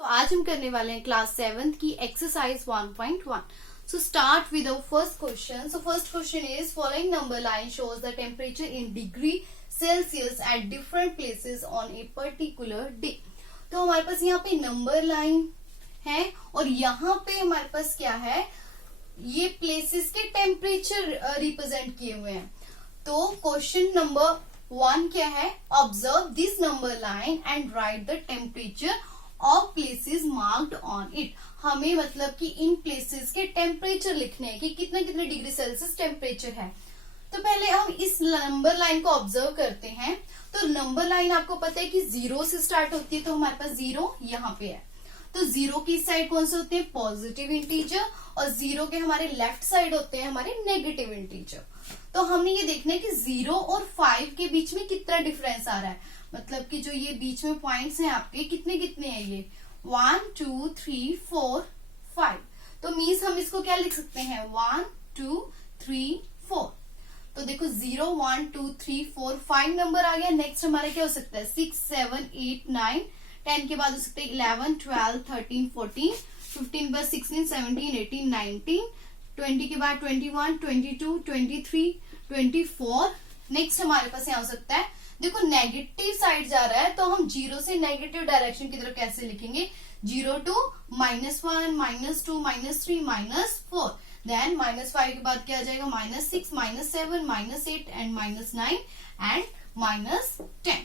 तो आज हम करने वाले हैं क्लास 7th की exercise 1.1. So start with our first question. So first question is following number line shows the temperature in degree Celsius at different places on a particular day. तो हमारे पास यहाँ पे नंबर लाइन है और यहाँ पे हमारे पास क्या है, ये प्लेसेस के टेम्परेचर रिप्रेजेंट किए हुए हैं. तो क्वेश्चन नंबर 1 क्या है, observe this number line and right the temperature of places marked on it. हमें मतलब कि इन प्लेसेस के टेम्परेचर लिखने हैं कि कितने कितने डिग्री सेल्सियस टेम्परेचर है. तो पहले हम इस नंबर लाइन को ऑब्जर्व करते हैं. तो नंबर लाइन आपको पता है कि 0 से स्टार्ट होती है, तो हमारे पास 0 यहाँ पे है. तो 0 की साइड कौन से होते हैं, पॉजिटिव इंटीजर, और 0 के हमारे लेफ्ट साइड होते हैं हमारे नेगेटिव इंटीजर. तो हमने ये देखना है कि 0 और 5 के बीच में कितना डिफरेंस आ रहा है. मतलब कि जो ये बीच में पॉइंट्स हैं आपके, कितने कितने हैं ये, 1 2 3 4 5. तो मीन्स हम इसको क्या लिख सकते हैं, 1 2 3 4. तो देखो 0 1 2 3 4 5 नंबर आ गया. नेक्स्ट हमारा क्या हो सकता है, 6 7 8 9 10 के बाद हो सकता है 11 12 13 14 15 बाद 16 17 18 19 20 के बाद 21 22 23 24. नेक्स्ट हमारे पास यहाँ हो सकता है, देखो नेगेटिव साइड जा रहा है तो हम 0 से नेगेटिव डायरेक्शन की तरफ कैसे लिखेंगे, 0 टू -1 -2 -3 -4. देन -5 के बाद क्या आ जाएगा, -6 -7 -8 एंड -9 एंड -10.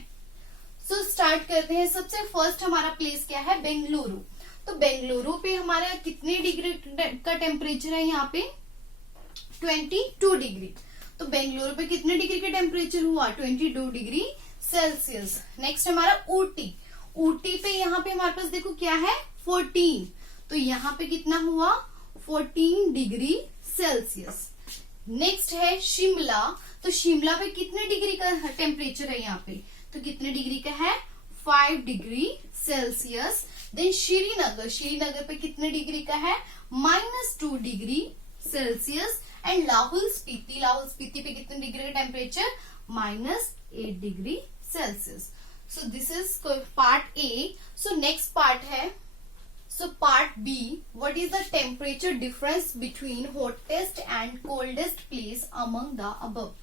सो स्टार्ट करते हैं. सबसे फर्स्ट हमारा प्लेस क्या है, बेंगलुरु. तो बेंगलुरु पे हमारा कितने डिग्री का टेम्परेचर है, यहाँ पे 22 डिग्री. तो बेंगलुरु पे कितने डिग्री का टेम्परेचर हुआ, 22 डिग्री सेल्सियस. नेक्स्ट हमारा ऊटी. ऊटी पे यहाँ पे हमारे पास देखो क्या है, 14. तो यहाँ पे कितना हुआ, 14 डिग्री सेल्सियस. नेक्स्ट है शिमला. तो शिमला पे कितने डिग्री का टेम्परेचर है यहाँ पे, तो कितने डिग्री का है, 5 degree Celsius. Then Srinagar. Srinagar पे कितने डिग्री का है, -2 degree Celsius. And Lahaul Spiti. Lahaul Spiti पे कितने डिग्री का temperature, -8 degree Celsius. So this is part A. So next part है, so part B, what is the temperature difference between hottest and coldest place among the above.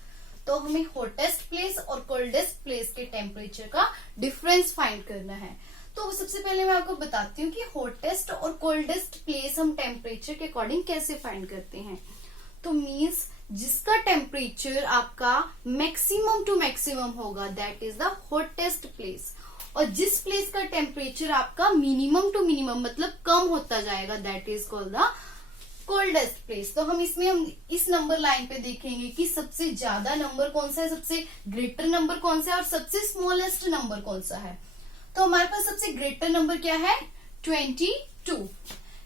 तो हमें hottest place और coldest place के temperature का difference find करना है. तो सबसे पहले मैं आपको बताती हूँ कि हॉटेस्ट और कोल्डेस्ट प्लेस हम टेम्परेचर के अकॉर्डिंग कैसे फाइंड करते हैं. तो मीन्स जिसका टेम्परेचर आपका मैक्सिमम टू मैक्सिमम होगा, that is the hottest place. और जिस प्लेस का टेम्परेचर आपका मिनिमम टू मिनिमम मतलब कम होता जाएगा, that is called the coldest place. तो हम इस नंबर लाइन पे देखेंगे कि सबसे ज्यादा नंबर कौन सा है, सबसे ग्रेटर नंबर कौन सा है और सबसे स्मॉलेस्ट नंबर कौन सा है. तो हमारे पास सबसे ग्रेटर नंबर क्या है, 22.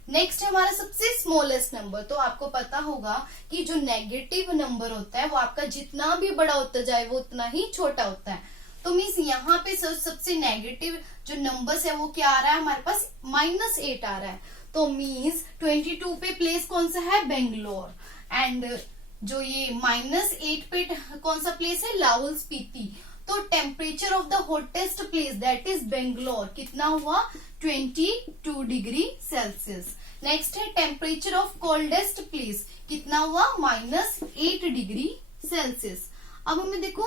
नेक्स्ट है हमारा सबसे स्मॉलेस्ट नंबर. तो आपको पता होगा कि जो नेगेटिव नंबर होता है वो आपका जितना भी बड़ा होता जाए वो उतना ही छोटा होता है. तो मीन्स यहाँ पे सबसे नेगेटिव जो नंबर्स है वो क्या आ रहा है, हमारे पास -8 आ रहा है. तो मीन्स 22 पे प्लेस कौन सा है, बेंगलोर. एंड जो ये -8 पे कौन सा प्लेस है, लाहौल स्पीति. तो temperature of the hottest place that is Bangalore कितना हुआ, 22 डिग्री सेल्सियस. नेक्स्ट है टेम्परेचर ऑफ कोल्डेस्ट प्लेस कितना हुआ, -8 डिग्री सेल्सियस. अब हमें देखो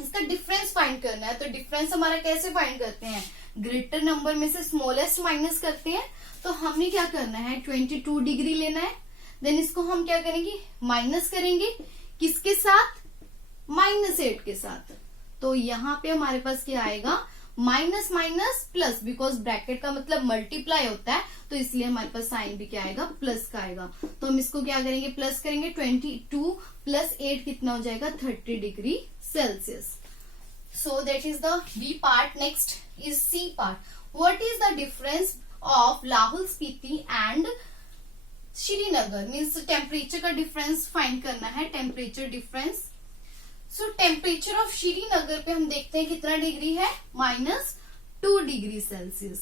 इसका डिफरेंस फाइंड करना है. तो डिफरेंस हमारा कैसे फाइंड करते हैं, ग्रेटर नंबर में से स्मॉलेस्ट माइनस करते हैं. तो हमने क्या करना है, 22 डिग्री लेना है. देन इसको हम क्या करेंगे, माइनस करेंगे, किसके साथ, -8 के साथ. तो यहाँ पे हमारे पास क्या आएगा, minus minus plus, because bracket का मतलब मल्टीप्लाई होता है, तो इसलिए हमारे पास साइन भी क्या आएगा, प्लस का आएगा. तो हम इसको क्या करेंगे, प्लस करेंगे. 22 + 8 कितना हो जाएगा, 30 degree Celsius. So that is the B part. Next is C part. What is the difference of Lahaul Spiti and Srinagar. Means temperature का डिफरेंस फाइंड करना है, temperature difference. So temperature of Srinagar पे हम देखते हैं कितना डिग्री है, -2 degree Celsius.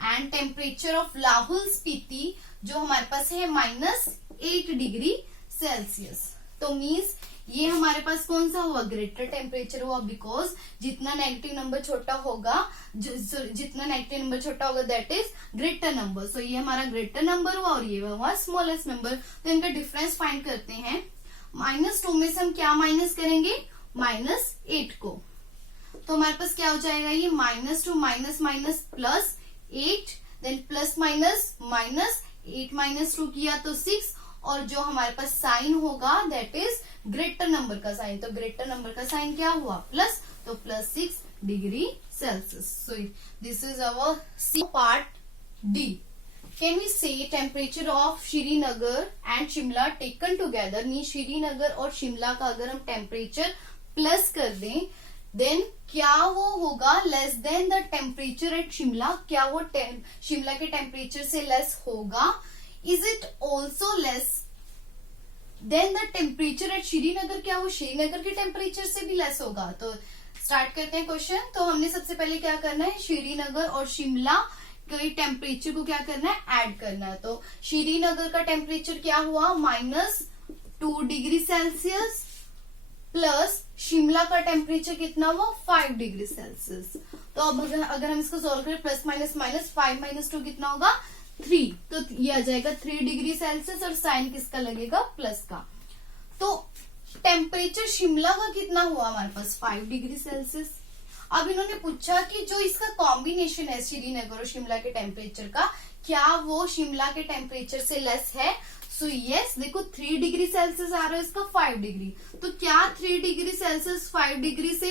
And temperature of Lahaul Spiti जो हमारे पास है, -8 डिग्री सेल्सियस. तो मीन्स ये हमारे पास कौन सा हुआ, ग्रेटर टेम्परेचर हुआ, बिकॉज जितना नेगेटिव नंबर छोटा होगा, जितना नेगेटिव नंबर छोटा होगा दैट इज ग्रेटर नंबर. सो ये हमारा ग्रेटर नंबर हुआ और ये हुआ स्मॉलेस्ट नंबर. तो इनका डिफरेंस फाइंड करते हैं. -2 में से हम क्या माइनस करेंगे, -8 को. तो हमारे पास क्या हो जाएगा, ये -2 minus minus +8, then plus minus minus 8 -2 किया तो 6, और जो हमारे पास साइन होगा दैट इज ग्रेटर नंबर का साइन. तो ग्रेटर नंबर का साइन क्या हुआ, प्लस, तो +6 degree Celsius. So this is our C part D. Can we say temperature of Srinagar and Shimla taken together, mean Srinagar और शिमला का अगर हम टेम्परेचर प्लस कर दें देन क्या वो होगा, less than the temperature at Shimla, क्या वो शिमला के टेम्परेचर से लेस होगा. Is it also less than the temperature at Srinagar, क्या वो श्रीनगर के टेम्परेचर से भी लेस होगा. तो स्टार्ट करते हैं क्वेश्चन. तो हमने सबसे पहले क्या करना है, श्रीनगर और शिमला के टेम्परेचर को क्या करना है, ऐड करना है. तो श्रीनगर का टेम्परेचर क्या हुआ, -2 डिग्री सेल्सियस, प्लस शिमला का टेम्परेचर कितना हुआ, 5 डिग्री सेल्सियस. तो अब अगर हम इसको सोल्व करें, प्लस माइनस माइनस 5 - 2 कितना होगा, 3. तो ये आ जाएगा 3 डिग्री सेल्सियस, और साइन किसका लगेगा, प्लस का. तो टेम्परेचर शिमला का कितना हुआ हमारे पास, 5 डिग्री सेल्सियस. अब इन्होंने पूछा कि जो इसका कॉम्बिनेशन है श्रीनगर और शिमला के टेम्परेचर का, क्या वो शिमला के टेम्परेचर से लेस है. सो यस, देखो 3 डिग्री सेल्सियस आ रहा है इसका 5 डिग्री. तो क्या 3 डिग्री सेल्सियस 5 डिग्री से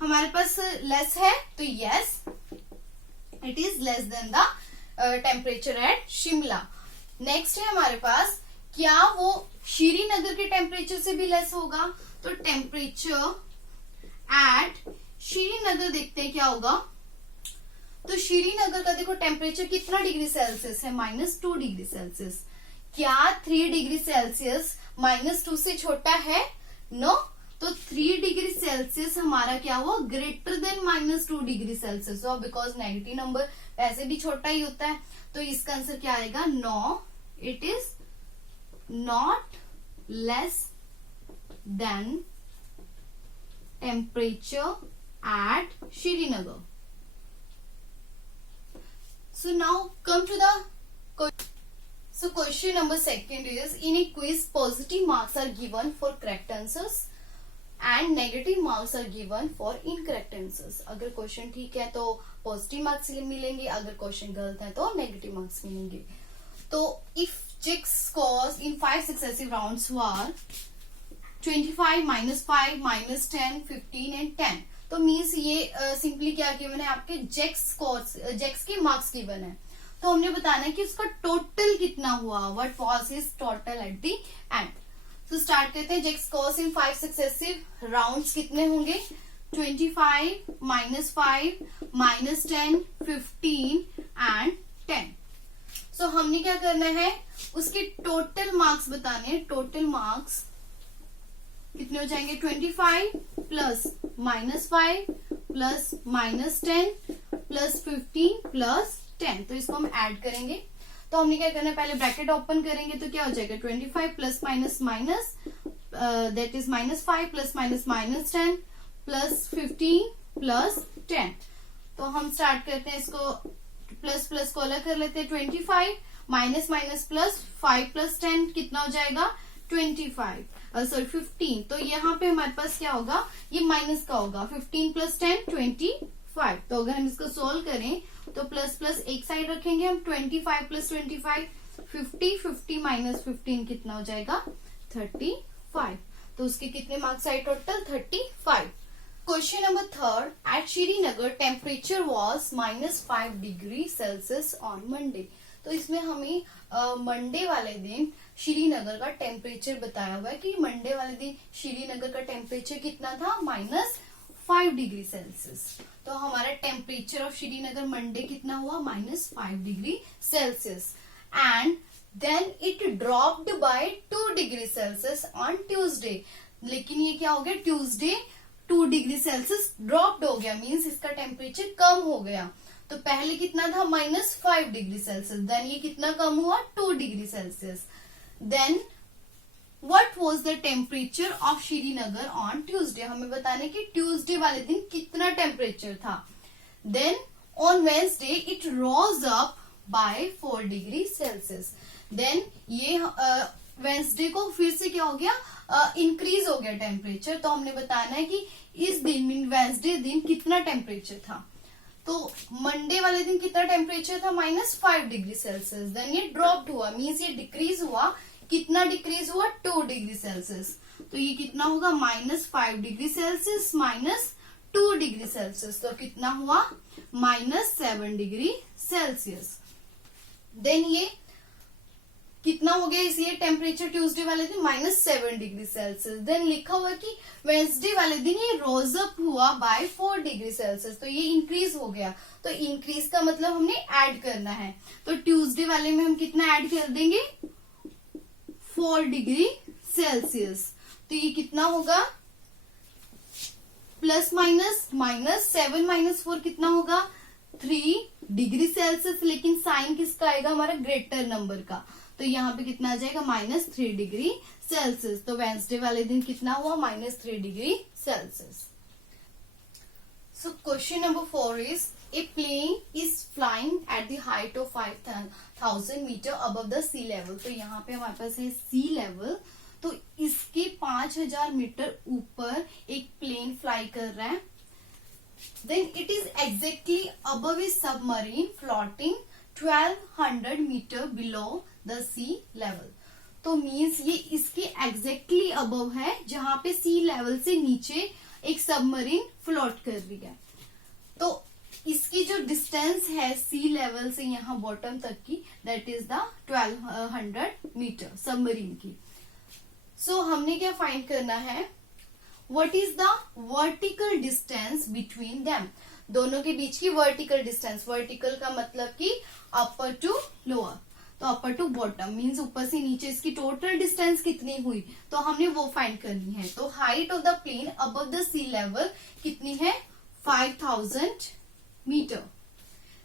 हमारे पास लेस है, तो yes it is less than the temperature at Shimla. Next है हमारे पास, क्या वो श्रीनगर के टेम्परेचर से भी लेस होगा. तो टेम्परेचर एट श्रीनगर देखते हैं क्या होगा. तो श्रीनगर का देखो टेम्परेचर कितना डिग्री सेल्सियस है, -2 डिग्री सेल्सियस. क्या 3 डिग्री सेल्सियस -2 से छोटा है, नो. तो 3 डिग्री सेल्सियस हमारा क्या हुआ, ग्रेटर देन -2 डिग्री सेल्सियस हुआ, बिकॉज नेगेटिव नंबर वैसे भी छोटा ही होता है. तो इसका आंसर क्या आएगा, no, it is not less than temperature at Srinagar. So now come to the question number 2 is, in a quiz positive marks are given for correct answers and negative marks are given for incorrect answers. अगर question ठीक है तो positive marks मिलेंगे, अगर question गलत है तो negative marks मिलेंगे. तो if checks scores in 5 successive rounds were 25, -5, -10, 15 and 10. तो मीन्स ये सिंपली क्या गिवन है, आपके जेक्स के मार्क्स गिवन है. तो हमने बताना है कि उसका टोटल कितना हुआ, what was his total at the end. तो स्टार्ट करते हैं. जेक्स स्कोर्स इन 5 सक्सेसिव राउंड्स कितने होंगे, 25, -5, -10, 15 एंड 10. सो हमने क्या करना है, उसके टोटल मार्क्स बताने हैं. टोटल मार्क्स कितने हो जाएंगे, 25 प्लस -5 प्लस -10 प्लस 15 प्लस 10. तो इसको हम ऐड करेंगे. तो हमने क्या करना है, पहले ब्रैकेट ओपन करेंगे तो क्या हो जाएगा, 25 plus minus minus that is -5 plus -10 plus 15 plus 10. तो हम स्टार्ट करते हैं इसको, प्लस प्लस को अलग कर लेते हैं. 25 माइनस माइनस प्लस 5 प्लस 10 कितना हो जाएगा, 25 सॉरी 15. तो यहाँ पे हमारे पास क्या होगा, ये माइनस का होगा. 15 प्लस 10 25. तो अगर हम इसको सोल्व करें तो प्लस प्लस एक साइड रखेंगे हम. 25 प्लस 25 50, 50 माइनस 15 कितना हो जाएगा, 35. तो उसके कितने मार्क्स आए total, 35. Question number 3. At Srinagar temperature was -5 degree Celsius on Monday. तो इसमें हमें मंडे वाले दिन श्रीनगर का टेम्परेचर बताया हुआ है कि मंडे वाले दिन श्रीनगर का टेम्परेचर कितना था, -5 डिग्री सेल्सियस. तो हमारा टेम्परेचर ऑफ श्रीनगर मंडे कितना हुआ, -5 degree Celsius. And then it dropped by 2 degree Celsius on Tuesday. लेकिन ये क्या हो गया, ट्यूसडे 2 डिग्री सेल्सियस ड्रॉप्ड हो गया, मीन्स इसका टेम्परेचर कम हो गया. तो पहले कितना था, -5 डिग्री सेल्सियस. देन ये कितना कम हुआ, 2 degree Celsius. Then what was the temperature of Srinagar on Tuesday, हमें बताना है कि ट्यूसडे वाले दिन कितना टेम्परेचर था। Then on Wednesday it rose up by 4 degree Celsius. Then ये वेंसडे को फिर से क्या हो गया, इंक्रीज हो गया टेम्परेचर। तो हमने बताना है कि इस दिन मीन वेंसडे दिन कितना टेम्परेचर था। तो मंडे वाले दिन कितना टेम्परेचर था, -5 डिग्री सेल्सियस। देन ये ड्रॉप्ड हुआ, मीन्स ये डिक्रीज हुआ, कितना डिक्रीज हुआ, 2 डिग्री सेल्सियस। तो ये कितना होगा, -5 डिग्री सेल्सियस -2 डिग्री सेल्सियस, तो कितना हुआ, -7 डिग्री सेल्सियस। देन ये कितना हो गया, इसलिए टेम्परेचर ट्यूसडे वाले दिन -7 डिग्री सेल्सियस। देन लिखा हुआ कि वेंसडे वाले दिन ये रोज अप हुआ बाय 4 डिग्री सेल्सियस, तो ये इंक्रीज हो गया। तो इंक्रीज का मतलब हमने ऐड करना है, तो ट्यूसडे वाले में हम कितना ऐड कर देंगे, 4 डिग्री सेल्सियस। तो ये कितना होगा, प्लस माइनस -7 -4 कितना होगा, 3 डिग्री सेल्सियस। लेकिन साइन किसका आएगा, हमारा ग्रेटर नंबर का, तो यहाँ पे कितना आ जाएगा, -3 डिग्री सेल्सियस। तो वेंसडे वाले दिन कितना हुआ, -3 degree Celsius. So question number 4 is a plane is flying at the height of 5000 meter above the sea level. तो यहाँ पे हमारे पास है सी लेवल, तो इसके 5000 मीटर ऊपर एक प्लेन फ्लाई कर रहा है। Then it is exactly above a submarine floating 1200 meter below the sea level. तो मीन्स ये इसके एग्जैक्टली अबव है, जहां पे सी लेवल से नीचे एक सबमरीन फ्लोट कर रही है। तो इसकी जो डिस्टेंस है सी लेवल से यहाँ बॉटम तक की, that is the 1200 meter submarine की। सो हमने क्या फाइंड करना है, what is the vertical distance between them, दोनों के बीच की वर्टिकल डिस्टेंस। वर्टिकल का मतलब कि अपर टू लोअर, तो अपर टू बॉटम मीन्स ऊपर से नीचे इसकी टोटल डिस्टेंस कितनी हुई, तो हमने वो फाइंड करनी है। तो height of the plane above the sea level कितनी है, 5000 meter.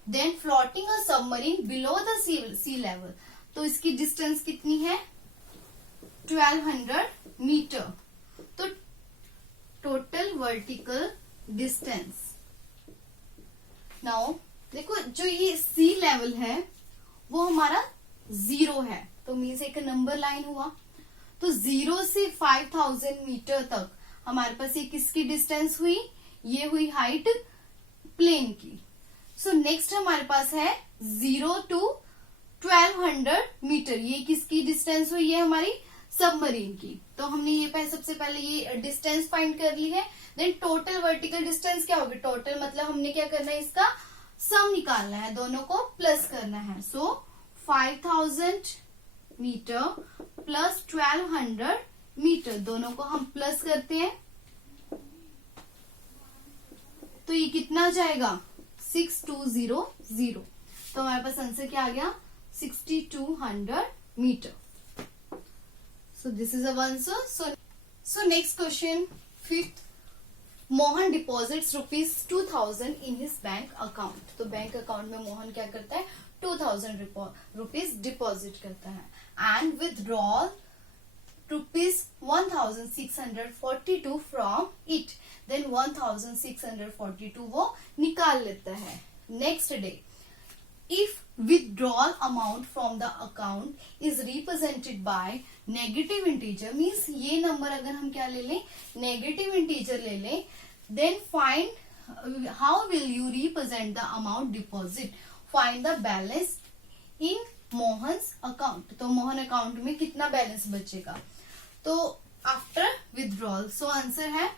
Then floating a submarine below the sea level, तो इसकी डिस्टेंस कितनी है, 1200 मीटर। तो टोटल वर्टिकल डिस्टेंस। नाउ देखो, जो ये सी लेवल है वो हमारा 0 है, तो मीन्स एक नंबर लाइन हुआ। तो 0 से 5000 मीटर तक हमारे पास ये किसकी डिस्टेंस हुई, ये हुई हाइट प्लेन की। सो नेक्स्ट हमारे पास है 0 to 1200 मीटर, ये किसकी डिस्टेंस हुई, ये हमारी सबमरीन की। तो हमने ये सबसे पहले ये डिस्टेंस फाइंड कर ली है। देन टोटल वर्टिकल डिस्टेंस क्या होगी, टोटल मतलब हमने क्या करना है, इसका सम निकालना है, दोनों को प्लस करना है। सो 5000 मीटर प्लस 1200 मीटर, दोनों को हम प्लस करते हैं, तो ये कितना जाएगा, 6200। तो हमारे पास आंसर क्या आ गया, 6200 metre. So this is our answer. So next question, 5th, Mohan deposits ₹2000 in his bank account. तो बैंक अकाउंट में मोहन क्या करता है, 2000 रुपीज डिपॉजिट करता है, and withdrawal ₹1642 from it. Then 1642 वो निकाल लेता है। Next day, if withdrawal amount from the account is represented by negative integer, means ये नंबर अगर हम क्या ले लें, नेगेटिव इंटीजर ले लें, then find how will you represent the amount deposit, find the balance in Mohan's account. तो Mohan account में कितना बैलेंस बचेगा, तो आफ्टर विथड्रॉल। सो आंसर है,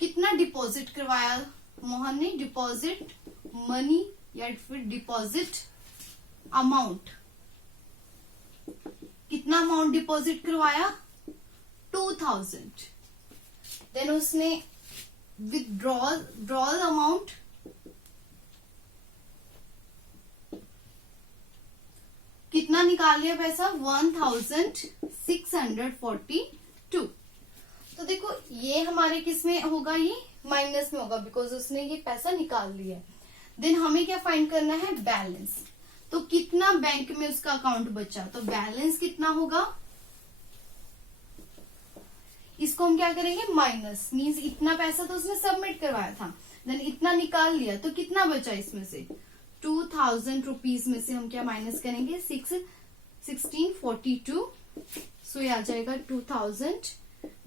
कितना डिपॉजिट करवाया मोहन ने, डिपॉजिट मनी या फिर डिपॉजिट अमाउंट, कितना अमाउंट डिपॉजिट करवाया, 2000। देन उसने विथड्रॉल अमाउंट कितना निकाल लिया पैसा, 1642। तो देखो ये हमारे किस में होगा, ये माइनस में होगा, बिकॉज उसने ये पैसा निकाल लिया है। देन हमें क्या फाइंड करना है, बैलेंस। तो कितना बैंक में उसका अकाउंट बचा, तो बैलेंस कितना होगा, इसको हम क्या करेंगे माइनस, मीन्स इतना पैसा तो उसने सबमिट करवाया था, देन इतना निकाल लिया तो कितना बचा इसमें से 2000 रुपीज में से हम क्या माइनस करेंगे 1642, सो ये आ जाएगा 2000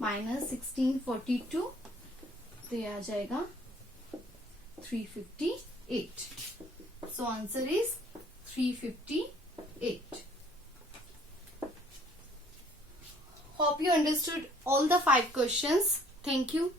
माइनस 1642, तो ये आ जाएगा 358. So answer is 358. Hope you understood all the 5 questions. Thank you.